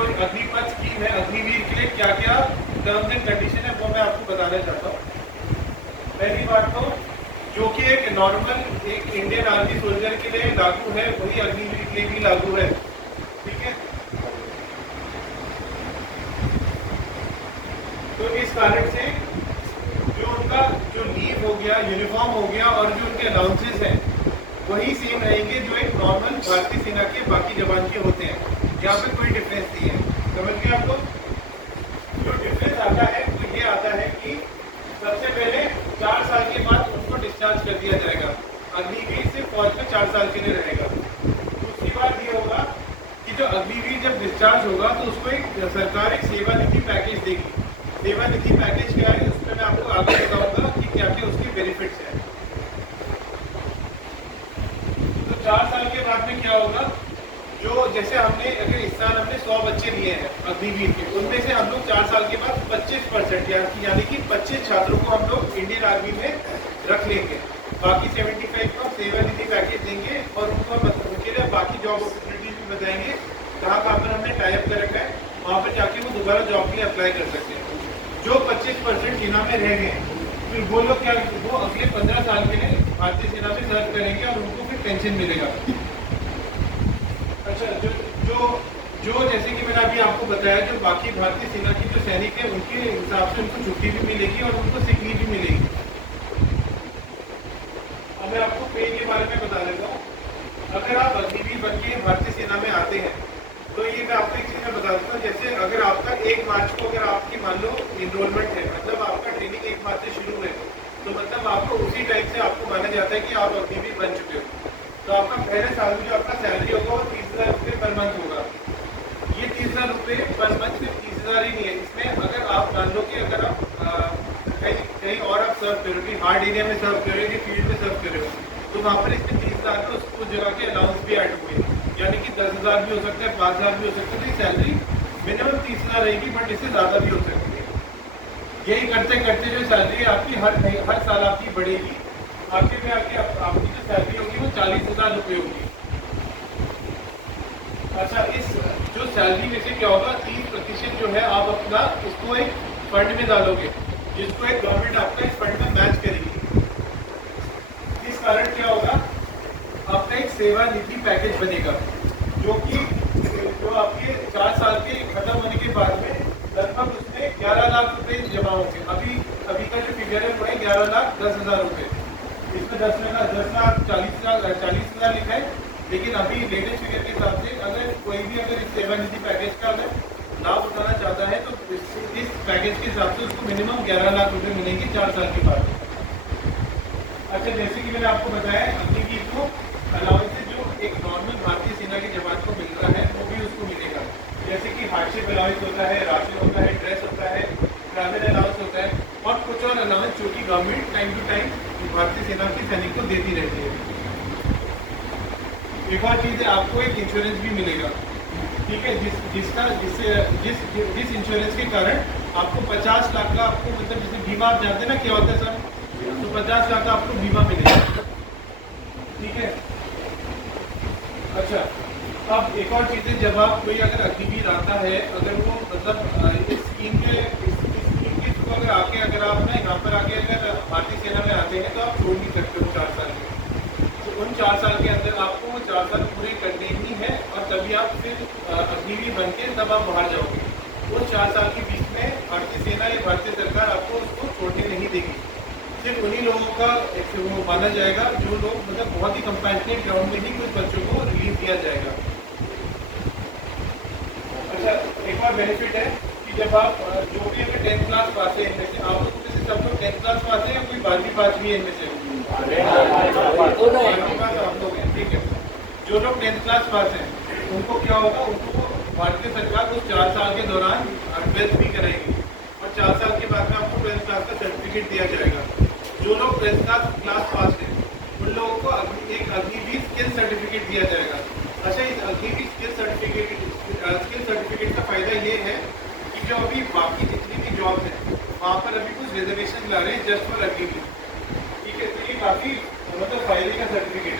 जो अग्निपथ स्कीम है, अग्निवीर के लिए क्या क्या टर्म्स एंड कंडीशन है वो मैं आपको बताना चाहता हूँ। पहली बात तो जो कि एक नॉर्मल एक इंडियन आर्मी सोल्जर के लिए लागू है वही अग्निवीर के लिए भी लागू है, ठीक है। तो इस कारण से जो उनका जो लीव हो गया, यूनिफॉर्म हो गया और जो उनके अलाउंसेस हैं वही सेम रहेंगे जो एक नॉर्मल भारतीय सेना के बाकी जवान के होते हैं। यहाँ पे कोई डिफरेंस नहीं है, समझ गए आपको। जो डिफरेंस आता है वो ये आता है कि सबसे पहले 4 साल के बाद उनको डिस्चार्ज कर दिया जाएगा। अग्निवीर से फौज में 4 साल के लिए रहेगा। दूसरी बात ये होगा कि जो अग्निवीर जब डिस्चार्ज होगा तो उसको एक सरकार एक सेवानिधि पैकेज देगी। सेवानिधि पैकेज क्या है उसमें मैं आपको आगे बताऊंगा कि क्या क्या उसके बेनिफिट्स हैं। तो 4 साल के बाद में क्या होगा, जो जैसे हमने अगर इस साल हमने 100 बच्चे लिए हैं अग्निवीर के, उनमें से हम लोग 4 साल के बाद 25% यानी कि 25 छात्रों को हम लोग इंडियन आर्मी में रख लेंगे। बाकी 75 को सेवानिधि पैकेज देंगे और उनके लिए बाकी जॉब अपॉर्चुनिटीज भी बताएंगे कहाँ पर हमने टाइप कर रखा है, वहाँ पर जाके वो दोबारा जॉब के लिए अप्लाई कर सकते हैं। जो 25% सेना में रह गए फिर वो लोग क्या, वो अगले 15 साल के लिए भारतीय सेना में सर्व करेंगे और उनको फिर पेंशन मिलेगा। अच्छा, जो जैसे कि मैंने अभी आपको बताया, जो बाकी भारतीय सेना की जो सैनिक है उनके हिसाब से उनको छुट्टी भी मिलेगी और उनको सिक लीव भी मिलेगी। अब मैं आपको पे के बारे में बता देता हूँ। अगर आप अग्निवीर बन के भारतीय सेना में आते हैं तो ये मैं आपको एक चीज़ में बता देता हूँ। जैसे अगर आपका 1 मार्च को अगर आपकी मान लो इनरोलमेंट है, मतलब आपका ट्रेनिंग 1 मार्च से शुरू है, तो मतलब आपको उसी टाइम से आपको माना जाता है कि आप अग्निवीर बन चुके हो। तो आपका पहले साल में जो आपका सैलरी होगा वो 30,000 रुपये पर मंथ होगा। ये 30,000 रुपये पर मंथ सिर्फ 30,000 ही नहीं है, इसमें अगर आप मान लो कि अगर आप कहीं और आप सर्व कर रहे हो, हार्ड एरिया में सर्व कर रहे हो, फील्ड में सर्व कर रहे हो, तो वहाँ पर इसमें 30,000 को उस जगह के अलाउंस भी ऐड होंगे, यानी कि 10,000 भी हो सकता है, 5,000 भी हो सकता है। तो सैलरी मिनिमम 30,000 रहेगी, बट इससे ज़्यादा भी हो सकती है। यही करते करते जो सैलरी आपकी हर साल आपकी बढ़ेगी, आखिर में आके आपकी जो सैलरी होगी वो 40,000 रुपये होगी। अच्छा, इस जो सैलरी में से क्या होगा, 30% जो है आप अपना उसको एक फंड में डालोगे, जिसको एक गवर्नमेंट आपका इस फंड में मैच करेगी। इस कारण क्या होगा, आपका एक सेवानिधि पैकेज बनेगा जो कि जो आपके 4 साल के खत्म होने के बाद में लगभग उसमें 11 लाख रुपए जमा होंगे। अभी का जो फिगर है वो है 11,10,000 रुपये। इसमें 10 लाख 40,000 लिखा है, लेकिन अभी लेटेस्ट फिगर के हिसाब से अगर कोई भी अगर इस सेवानिधि पैकेज का अगर लाभ उठाना चाहता है तो इस पैकेज के हिसाब से उसको मिनिमम 11 लाख रुपए मिलेंगे 4 साल के बाद। अच्छा, जैसे कि मैंने आपको बताया, अग्निवीर को अलाउंस जो एक नॉर्मल भारतीय सेना के जवान को मिल रहा है वो भी उसको मिलेगा। जैसे कि हार्डशिप अलाउंस होता है, राशन होता है, ड्रेस होता है, ट्रैवल अलाउंस होता है और कुछ और अलाउंस जो कि गवर्नमेंट टाइम टू टाइम भारतीय सेना के सैनिक को देती रहती है। एक और चीज़ है, आपको एक इंश्योरेंस भी मिलेगा, ठीक है, जिस इंश्योरेंस के कारण आपको 50 लाख का आपको मतलब जैसे बीमा आप जानते हैं ना क्या होता है सर, तो 50 लाख का आपको बीमा मिलेगा, ठीक है। अच्छा, अब एक और चीज़ है, जब आप कोई अगर अग्निवीर आता है, अगर वो मतलब इस स्कीम के थ्रू अगर आके अगर आप ना यहाँ पर आके अगर भारतीय सेना में आते हैं तो आप छोड़ नहीं सकते हो 4 साल में। तो उन 4 साल के अंदर आपको वो 4 साल पूरे करने ही है और तभी आप फिर अग्निवीर बन के तब आप बाहर जाओगे। वो 4 साल के बीच में भारतीय सेना या भारतीय सरकार आपको उसको छोड़ने नहीं देगी। सिर्फ उन्हीं लोगों का वो माना जाएगा जो लोग मतलब बहुत ही कंपैशनेट ग्राउंड में ही कुछ बच्चों को रिलीव दिया जाएगा। अच्छा, एक और बेनिफिट है कि जब आप जो भी अगर 10th क्लास पास है, इनमें से आप लोग में से सब लोग 10th क्लास पास है या कोई 12वीं पास भी है इनमें से? 12वीं पास आप लोग हैं, ठीक है। जो लोग 10th क्लास पास हैं उनको क्या होगा, उनको भारतीय सरकार उस 4 साल के दौरान 12th भी कराएगी और 4 साल के बाद में आपको 12th क्लास का सर्टिफिकेट दिया जाएगा। जो लोग 12th क्लास पास हैं उन लोगों को एक अग्निवीर स्किल सर्टिफिकेट दिया जाएगा। अच्छा, इस अग्निवीर स्किल सर्टिफिकेट का फायदा ये है कि जो अभी बाकी जितनी भी जॉब्स हैं वहाँ पर अभी कुछ रिजर्वेशन ला रहे हैं जस्ट फॉर अग्निवीर, ठीक है। तो ये काफ़ी मतलब फायदे का सर्टिफिकेट है।